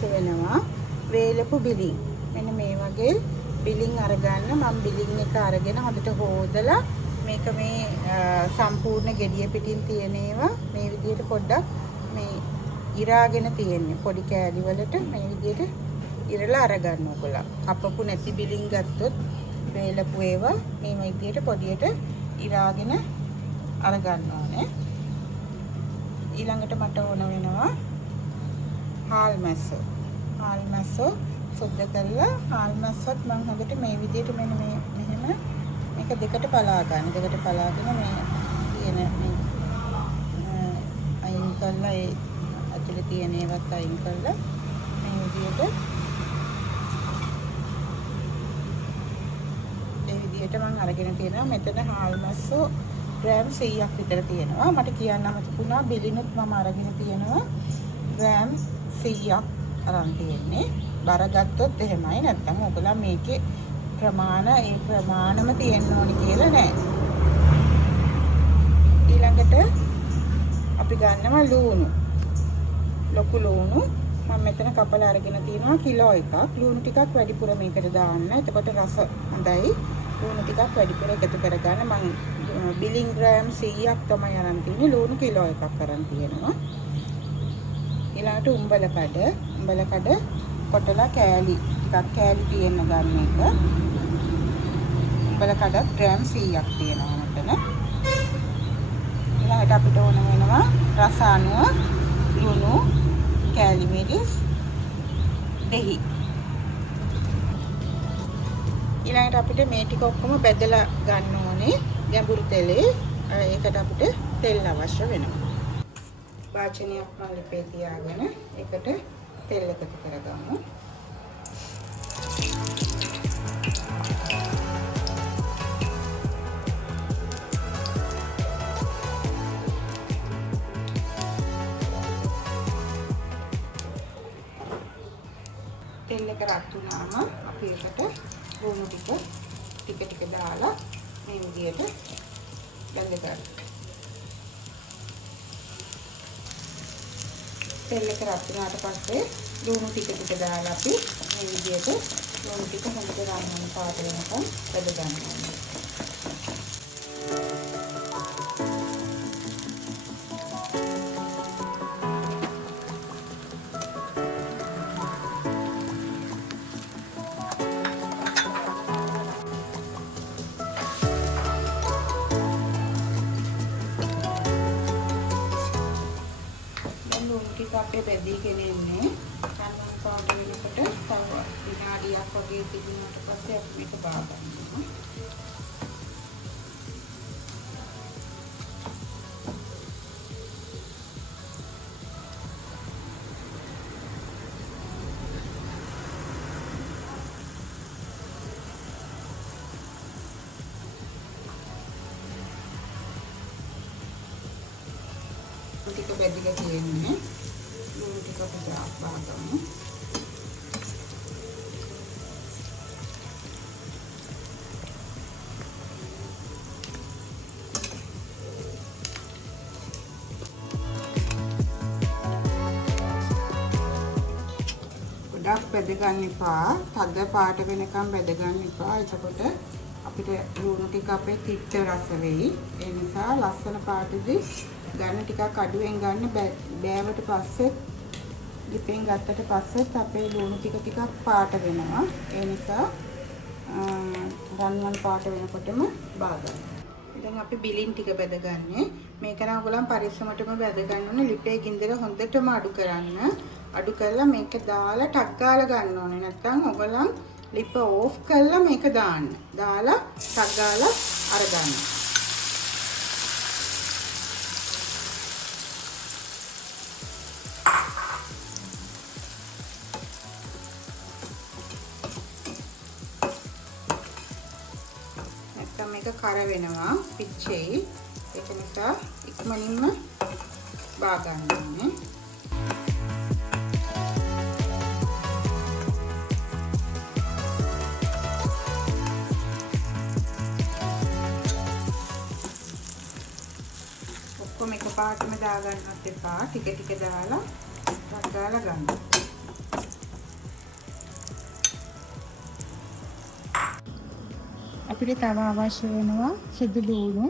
අවශ්‍ය වෙනවා වේලපු බිලින්. මෙන්න මේ වගේ බිලින් අරගන්න. මම බිලින් එක අරගෙන හොඳට හොදලා මේක මේ සම්පූර්ණ gediya පිටින් තියෙන ඒවා මේ විදිහට පොඩ්ඩක් මේ ඉරාගෙන තියෙන්නේ. පොඩි කෑලි වලට මේ විදිහට ඉරලා අරගන්න ඕගොල්ලෝ. කපපු නැති බිලින් ගත්තොත් වේලපු ඒවා මේ විදිහට පොඩියට ඉරාගෙන අරගන්න ඕනේ. ඊළඟට මට ඕන වෙනවා හාල් මැස්සෝ. හාල් මැස්සෝ සුද්ධ කරලා හාල් මැස්සොත් මම හොඳට මේ විදිහට මෙන්න මෙහෙම මේක දෙකට පලා ගන්න. දෙකට පලාගෙන මේ තියෙන මේ අයින් කරලා ඒ ඇතුලේ තියෙන ඒවත් අයින් කරලා මේ විදිහට මම අරගෙන තියෙනවා. මෙතන හාල් මැස්සෝ ග්‍රෑම් 100ක් විතර තියෙනවා. මට කියන්න අමතකුණා බිලිනුත් මම අරගෙන තියෙනවා ග්‍රෑම් 100ක් අරන් තියෙන්නේ. බර ගත්තොත් එහෙමයි. නැත්නම් ඔයගොල්ලෝ මේකේ ඒ ප්‍රමාණම තියෙන්න ඕනි කියලා නෑ. ඊළඟට අපි ගන්නවා ලුණු. ලොකු ලුණු මම මෙතන කපලා අරගෙන තියෙනවා කිලෝ එකක්. ලුණු ටිකක් වැඩිපුර මේකට දාන්න. එතකොට රස හොඳයි. ලුණු ටිකක් වැඩිපුර එකතු කරගන්න. මම බිලින් ග්‍රෑම් 100ක් තමයි අරන් තියෙන්නේ. ලුණු කිලෝ එකක් අරන් තියෙනවා. ඊළඟට උඹල කඩ කොටලා කෑලි ටිකක් කෑලි තියෙන ගන්න එක. උඹල කඩත් ග්‍රෑම් 100ක් තියෙනවා මෙතන. ඊළඟට අපිට ඕන වෙනවා රස අනුව ලුණු, කෑලි මිරිස්, දෙහි. ඊළඟට අපිට මේ ටික ඔක්කොම බෙදලා ගන්න ඕනේ ගැඹුරු තෙලේ. ඒකට අපිට තෙල් අවශ්‍ය වෙනවා. වාචනයක් මම ලිපේ තියාගෙන ඒකට තෙල් එකතු කරගමු. තෙල් එක රත් වුණාම අපි ඒකට ලුණු ටික දාලා මේ විදිහට බැඳ ගන්න. තෙල් එක රත් වුණාට පස්සේ ලුණු ටික දාලා අපි මේ විදිහට ලුණු ටික හොඳට රන්වන් පාට වෙනකම් බැඳ ගන්න ඕනේ. ටික අපේ බැදීගෙන ඉන්නේ. කන්වන් පාට වෙනකොට තව විනාඩියක් වගේ තිබුණාට පස්සේ අපි මේක බා ගන්නවා. ටික බැදලා තියෙන්නේ. ලුණු ටික අපිට බාගමු. ගොඩක් බැද ගන්න එපා. තද පාට වෙනකම් බැද ගන්න එපා. එතකොට අපිට ලුණු ටික අපේ තිත්ත රස වෙයි. ඒ නිසා ලස්සන පාටදී ගන්න ටිකක් අඩුවෙන් ගන්න. බෑවට පස්සේ ලිපෙන් ගත්තට පස්සෙත් අපේ ලුණු ටිකක් පාට වෙනවා. ඒ නිසා රන්වන් පාට වෙනකොටම බා ගන්න. දැන් අපි බිලින් ටික බෙදගන්නේ. මේක නම් ඔයගොල්ලන් පරිස්සමටම බෙද ගන්න ඕනේ. ලිපේ ගින්දර හොඳටම අඩු කරන්න. අඩු කරලා මේක දාලා ටක් ගාලා ගන්න ඕනේ. නැත්නම් ඔයගොල්ලන් ලිප ඕෆ් කරලා මේක දාන්න. දාලා ටක් ගාලා අරගන්න. මේක කර වෙනවා පිච්චෙයි. ඒක නිසා ඉක්මනින්ම බා ගන්න ඕනේ. ඔක්කොම එකපාරටම දා ගන්නත් එපා. ටික ටික දාලා ගන්න. අපිට තව අවශ්‍ය වෙනවා සුදු ලුණු.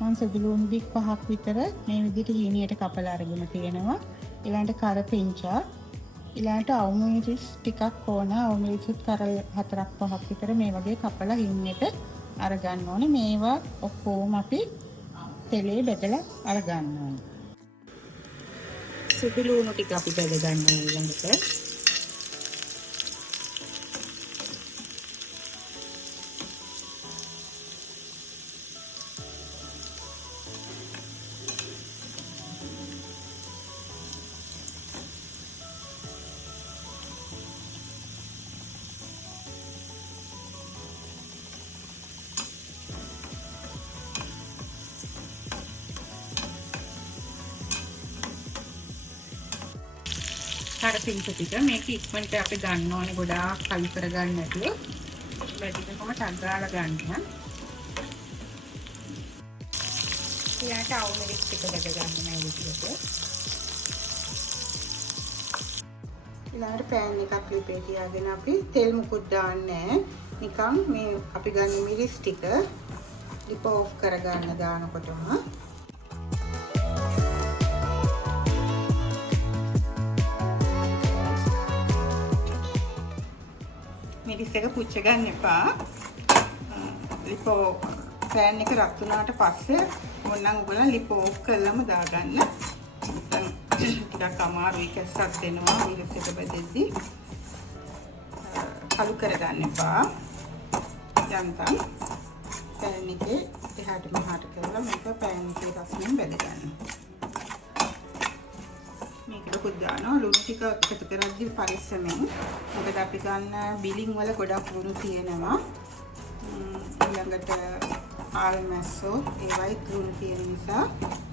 මම සුදු ලුණු දික් 5ක් විතර මේ විදිහට හීනියට කපලා අරගෙන තියෙනවා. ඊළඟට කරපිංචා, ඊළඟට අවුමිරිස් ටිකක් ඕන. අවුමිරිස්ත් කර 4ක් 5ක් විතර මේ වගේ කපලා හීනියට අරගන්න ඕනේ. මේවා ඔක්කොම අපි තෙලේ බෙදලා අරගන්න ඕනේ. සුදු ලුණු ටික අපි බෙද ගන්න ඊළඟට. කරපිංචා ටික මේක ඉක්මනට අපි ගන්න ඕනේ ගොඩාක් කල් කරගන්න නැතුව. වැඩිකම ටග්ගාලා ගන්න. ඊට අවුමිරිස් ටික බෙද ගන්න මේ විදිහට. ඊළඟට පෑන් එකක් ලිපේ තියාගෙන අපි තෙල් මුකුත් දාන්නේ නැහැ. නිකන් මේ අපි ගන්න මිරිස් ටික ලිප ඔෆ් කරගන්න දානකොටම මිරිස් එක පුච්ච ගන්න එපා. ලිපෝ පෑන් එක රත් වුණාට පස්සේ ඕනනම් ඔයගොල්ලන් ලිප ඕෆ් කරලාම දාගන්න. නැත්නම් ටිකක් අමාරුයි කැස්සක් දෙනවා මිරිස් එක බෙදෙද්දි. කලු කරගන්න එපා. යන්තම් පෑන් එකේ එහාට මෙහාට කරලා මේක පෑන් එකේ රස්නෙන් බෙද ගන්න. මේකට දානවා ලුණු ටික එකතු කරද්දී පරිස්සමෙන්. මොකද අපි ගන්න බිලින් වල ගොඩක් ලුණු තියෙනවා. ඊළඟට ආල්මැස්සෝ ඒවයි ලුණු තියෙන නිසා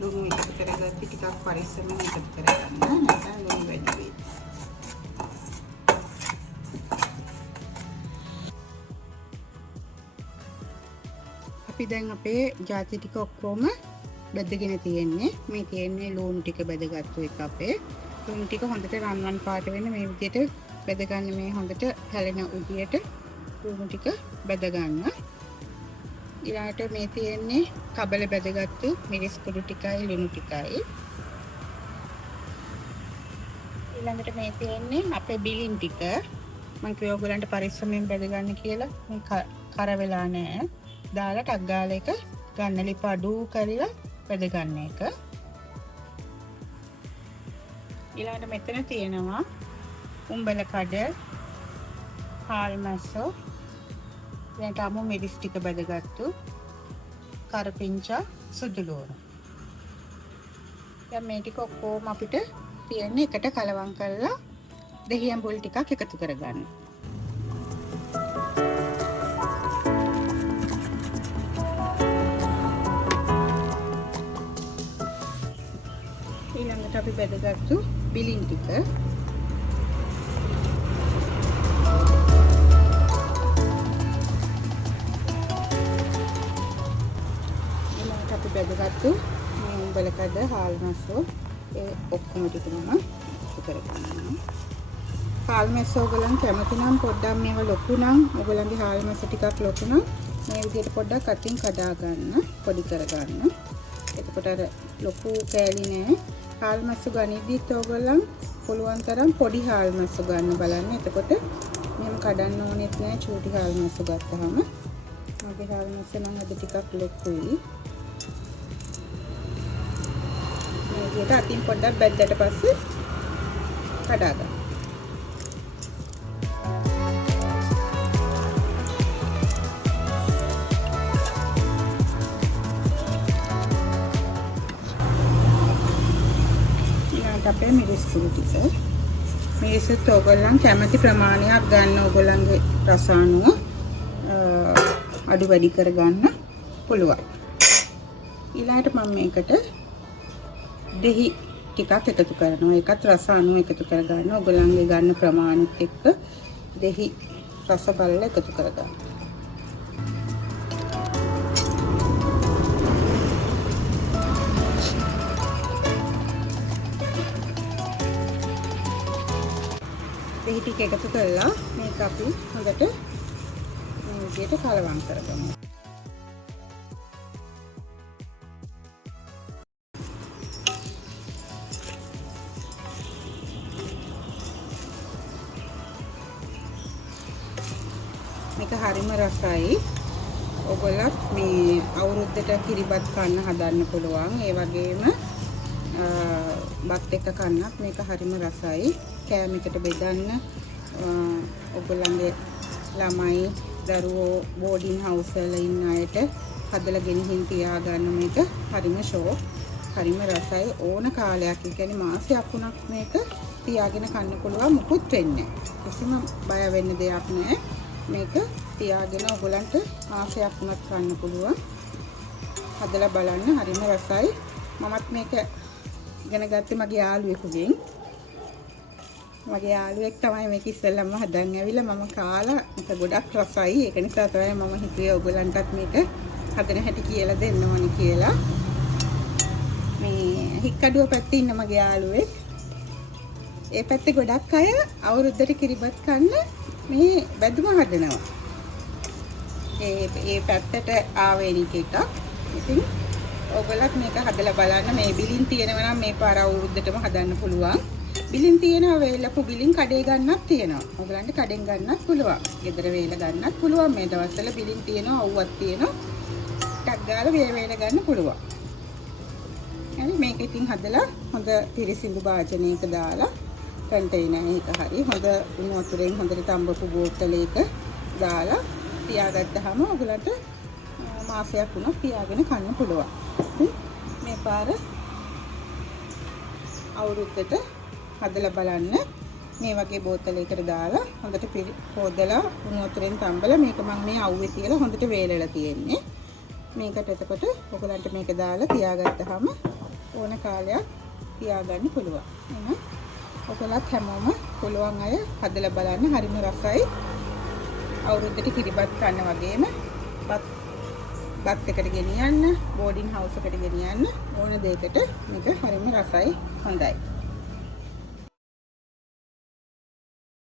ලුණු එකතු කරගද්දී ටිකක් පරිස්සමෙන් එකතු කරගන්න. නැත්නම් ලුණු වැඩි වෙයි. අපි දැන් අපේ ජාති ටික ඔක්කොම බෙදගෙන තියෙන්නේ. මේ තියෙන්නේ ලුණු ටික බෙදගත්තු එක අපේ. ලුණු ටික හොඳට රන්වන් පාට වෙන මේ විදිහට බෙදගන්න. මේ හොඳට හැලෙන විදිහට ලුණු ටික බෙදගන්න. ඊළඟට මේ තියෙන්නේ කබල බෙදගත්තු මිරිස් කුඩු ටිකයි ලුණු ටිකයි. ඊළඟට මේ තියෙන්නේ අපේ බිලින් ටික. මම කිව්වා ඔයගලන්ට පරිස්සමෙන් බෙදගන්න කියලා. මේ කර වෙලා නැහැ. දාලා ටක් ගාලා එක ගන්න ලිප අඩු කරලා බෙද ගන්න එක. ඊළඟට මෙතන තියෙනවා උඹල කඩ, හාල් මැස්සෝ, ඊළඟට අමු මිරිස් ටික බෙදගත්තු, කරපිංචා, සුදු ලුණු. දැන් මේ ටික ඔක්කොම අපිට තියෙන්නේ එකට කලවම් කරලා දෙහි ඇඹුල් ටිකක් එකතු කරගන්න. ඊළඟට අපි බෙදගත්තු බිලින් ටික ඊළඟට අපි බෙදගත්තු මේ උඹල කඩ හාල් මැස්සෝ ඒ ඔක්කොම ටිකම එකතු කරගන්නවා. හාල් මැස්සෝ ඔයගලන් කැමති නම් පොඩ්ඩක් මේව ලොකු නම් ඔයගලන්ගේ හාල් මැස්ස ටිකක් ලොකු නම් මේ විදිහට පොඩ්ඩක් අතින් කඩා ගන්න, පොඩි කරගන්න. එතකොට අර ලොකු කෑලි නෑ. හාල් මැස්සු ගනිද්දිත් ඔයගොල්ලන් පුළුවන් තරම් පොඩි හාල් මැස්සු ගන්න බලන්න. එතකොට මෙහෙම කඩන්න ඕනෙත් නෑ චූටි හාල් මැස්සු ගත්තාම. මගේ හාල් මැස්ස නම් අද ටිකක් ලොකුයි. මේ විදිහට අතින් පොඩ්ඩක් බැද්දට පස්සේ කඩා ගන්න. අපේ මිරිස් කුඩු ටික මිරිසත් ඔයගොල්ලන් කැමති ප්‍රමාණයක් ගන්න. ඔයගොල්ලන්ගේ රස අනුව අඩු වැඩි කරගන්න පුළුවන්. ඊළඟට මම මේකට දෙහි ටිකක් එකතු කරනවා. ඒකත් රස අනුව එකතු කරගන්න. ඔයගොල්ලන්ගේ ගන්න ප්‍රමාණෙත් එක්ක දෙහි රස බලලා එකතු කරගන්න. දෙහි ටික එකතු කරලා මේක අපි හොඳට මේ විදිහට කලවම් කරගමු. හරිම රසයි. ඔයගොල්ලෝ මේ අවුරුද්දට කිරිබත් කන්න හදන්න පුළුවන්. ඒ වගේම බත් එක්ක කන්නත් මේක හරිම රසයි. කෑමකට බෙදන්න ඔයගොල්ලන්ගේ ළමයි දරුවෝ බෝඩින් හවුස් වල ඉන්න අයට හදලා ගෙනihin තියාගන්න මේක හරිම ෂෝක්. හරිම රසයි. ඕන කාලයක් කියන්නේ මාසයක් වුණත් මේක තියාගෙන කන්න පුළුවන්. මුකුත් වෙන්නේ නැහැ. කිසිම බය වෙන්න දෙයක් නැහැ. මේක තියාගෙන ඔයගලන්ට මාසයක් වුණත් කන්න පුළුවන්. හදලා බලන්න හරිම රසයි. මමත් මේක ඉගෙන ගත්තේ මගේ යාළුවෙකුගෙන්. මගේ යාළුවෙක් තමයි මේක ඉස්සෙල්ලාම හදන්න ඇවිල්ලා මම කාලා මේක ගොඩක් රසයි. ඒක නිසා තමයි මම හිතුවේ ඔයගලන්ටත් මේක හදන හැටි කියලා දෙන්න ඕනි කියලා. මේ හික්කඩුව පැත්තේ ඉන්න මගේ යාළුවෙක්. ඒ පැත්තේ ගොඩක් අය අවුරුද්දට කිරිබත් කන්න මේ බැදුම හදනවා. ඒ පැත්තට ආවේනික එකක්. ඉතින් ඔයගොල්ලත් මේක හදලා බලන්න. මේ බිලින් තියෙනවා නම් මේ පාර අවුරුද්දටම හදන්න පුළුවන්. බිලින් තියෙනවා වේලපු බිලින් කඩේ ගන්නත් තියෙනවා. ඔයගලන්ට කඩෙන් ගන්නත් පුළුවන්. ගෙදර වේල ගන්නත් පුළුවන්. මේ දවස්වල බිලින් තියෙනවා, අවුවක් තියෙනවා. ටක් ගාලා වේල ගන්න පුළුවන්. හරි මේක ඉතින් හදලා හොඳ පිරිසිදු භාජනයක දාලා කන්ටේනර් එක හරි හොඳ උණු වතුරෙන් හොඳට තඹපු බෝතලයක දාලා තියාගත්තාම ඔයගලන්ට මාසයක් වුණත් තියාගෙන කන්න පුළුවන්. මේ පාර අවුරුද්දට හදලා බලන්න. මේ වගේ බෝතලයකට දාලා හොඳට හොදලා උණු වතුරෙන් තඹලා මේක මම මේ අවුවේ තියලා හොඳට වේලලා තියෙන්නේ. මේකට එතකොට ඔයගලන්ට මේක දාලා තියාගත්තාම ඕන කාලයක් තියාගන්න පුළුවන්. එහෙනම් ඔයගලත් හැමෝම පුළුවන් අය හදලා බලන්න. හරිම රසයි. අවුරුද්දට කිරිබත් කන්න වගේම බත් එකට ගෙනියන්න, බෝඩින් හවුස් එකට ගෙනියන්න ඕන දෙයකට මේක හරිම රසයි. හොඳයි.